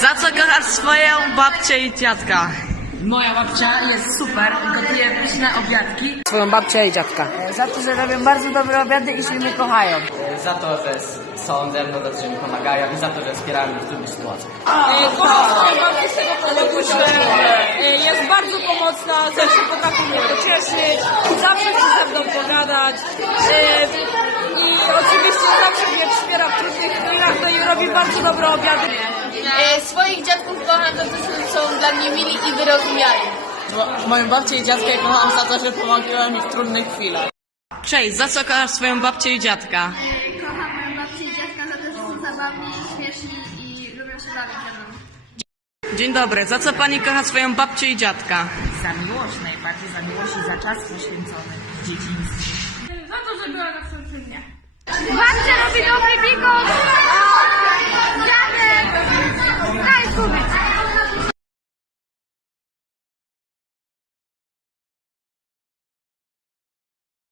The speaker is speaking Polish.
Za co kochasz swoją babcię i dziadka? Moja babcia jest super, gotuje pyszne obiadki. Swoją babcię i dziadka. Za to, że robią bardzo dobre obiady i się mnie kochają. za to, że są ze mną, że mi pomagają i za to, że wspierają mnie w trudnych sytuacjach. Kocham swoją babcię z tego powodu, że e, jest bardzo pomocna, zawsze potrafi mnie pocieszyć, zawsze chce ze mną pogadać e, i oczywiście zawsze mnie wspiera w trudnych chwilach, no i robi bardzo dobre obiady. E, swoich dziadków kocham za to, że są dla mnie mili i wyrozumiali. Moją babcię i dziadka kocham za to, że pomagają mi w trudnych chwilach. Cześć, za co kochasz swoją babcię i dziadka? Kocham moją babcię i dziadka za to, że są zabawni, śmieszni i lubią się bawić ze mną. Dzień dobry, za co pani kocha swoją babcię i dziadka? Za miłość najbardziej, za miłość i za czas poświęcony w dzieciństwie. Za to, że była na mnie. Babcia robi dobry bigos,